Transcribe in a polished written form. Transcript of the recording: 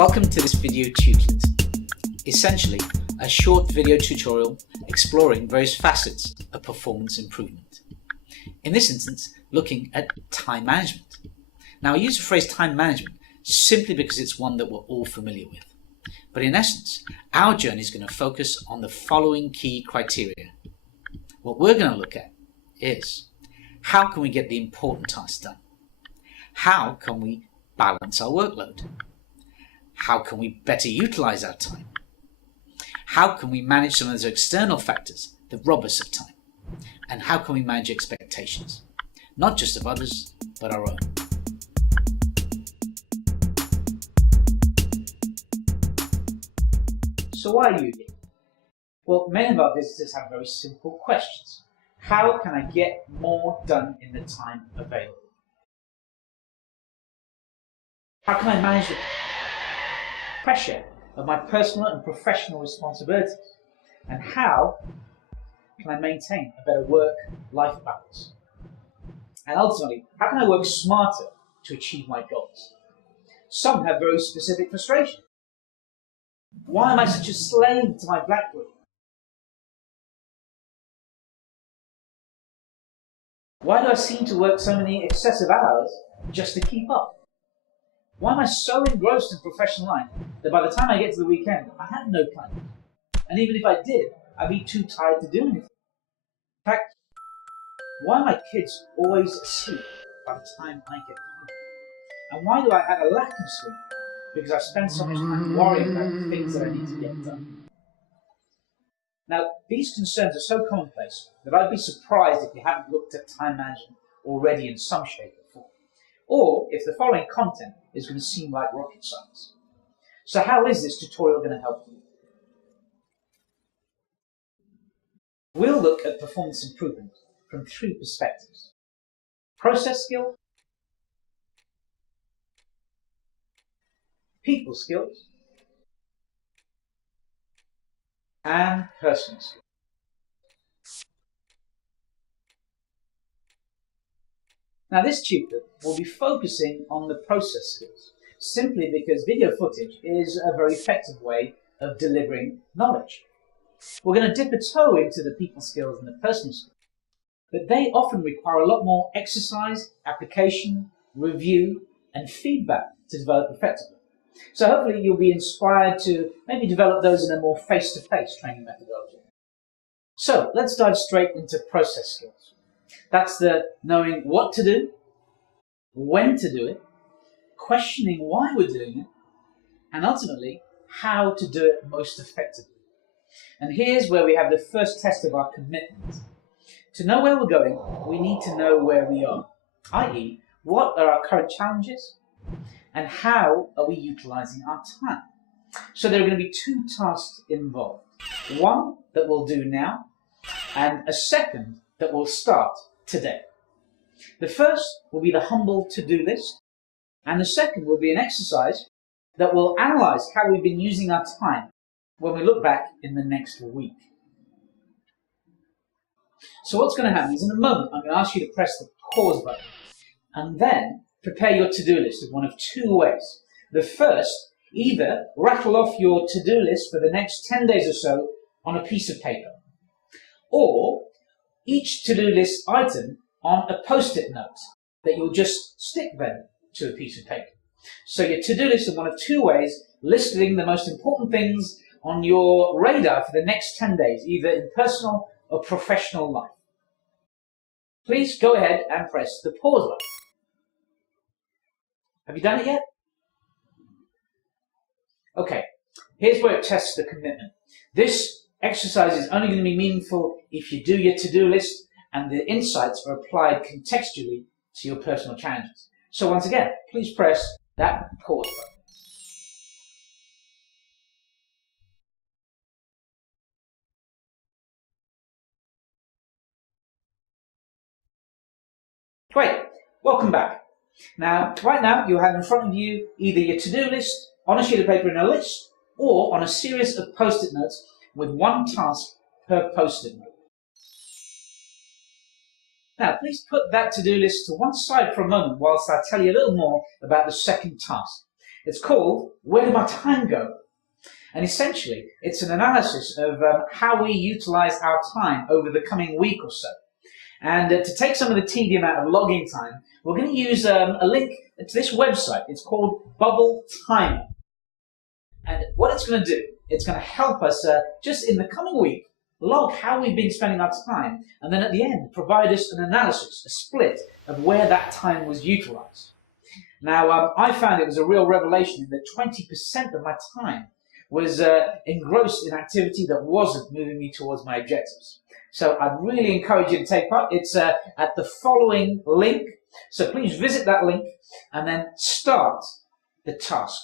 Welcome to this video tutolet, essentially a short video tutorial exploring various facets of performance improvement. In this instance, looking at time management. Now I use the phrase time management simply because it's one that we're all familiar with. But in essence, our journey is going to focus on the following key criteria. What we're going to look at is how can we get the important tasks done? How can we balance our workload? How can we better utilize our time? How can we manage some of those external factors that rob us of time? And how can we manage expectations, not just of others, but our own? So why are you here? Well, many of our visitors have very simple questions. How can I get more done in the time available? How can I manage the pressure of my personal and professional responsibilities? And how can I maintain a better work-life balance? And ultimately, how can I work smarter to achieve my goals? Some have very specific frustrations. Why am I such a slave to my BlackBerry? Why do I seem to work so many excessive hours just to keep up? Why am I so engrossed in professional life that by the time I get to the weekend, I have no plan? And even if I did, I'd be too tired to do anything. In fact, why are my kids always asleep by the time I get home? And why do I have a lack of sleep? Because I spend so much time worrying about the things that I need to get done. Now, these concerns are so commonplace that I'd be surprised if you haven't looked at time management already in some shape or form, or if the following content is going to seem like rocket science. So how is this tutorial going to help you? We'll look at performance improvement from three perspectives: process skill, people skills, and personal skills. Now this tutor will be focusing on the process skills, simply because video footage is a very effective way of delivering knowledge. We're going to dip a toe into the people skills and the personal skills, but they often require a lot more exercise, application, review, and feedback to develop effectively. So hopefully you'll be inspired to maybe develop those in a more face-to-face training methodology. So let's dive straight into process skills. That's the knowing what to do, when to do it, questioning why we're doing it, and ultimately how to do it most effectively. And here's where we have the first test of our commitment. To know where we're going, we need to know where we are, i.e., what are our current challenges and how are we utilizing our time. So there are going to be two tasks involved. One that we'll do now and a second that will start today. The first will be the humble to-do list, and the second will be an exercise that will analyze how we've been using our time when we look back in the next week. So what's going to happen is in a moment I'm going to ask you to press the pause button and then prepare your to-do list in one of two ways. The first, either rattle off your to-do list for the next 10 days or so on a piece of paper, or each to-do list item on a post-it note that you'll just stick then to a piece of paper. So your to-do list in one of two ways, listing the most important things on your radar for the next 10 days, either in personal or professional life. Please go ahead and press the pause button. Have you done it yet? Okay, here's where it tests the commitment. This exercise is only going to be meaningful if you do your to-do list and the insights are applied contextually to your personal challenges. So once again, please press that pause button. Great, welcome back. Now, right now you have in front of you either your to-do list on a sheet of paper in a list or on a series of post-it notes with one task per post-it note. Now, please put that to-do list to one side for a moment whilst I tell you a little more about the second task. It's called Where Did My Time Go? And essentially, it's an analysis of how we utilize our time over the coming week or so. And to take some of the tedium out of logging time, we're going to use a link to this website. It's called Bubble Timer. And what it's going to do, it's going to help us just in the coming week log how we've been spending our time, and then at the end provide us an analysis, a split of where that time was utilized. Now, I found it was a real revelation that 20% of my time was engrossed in activity that wasn't moving me towards my objectives. So I'd really encourage you to take part. It's at the following link. So please visit that link and then start the task.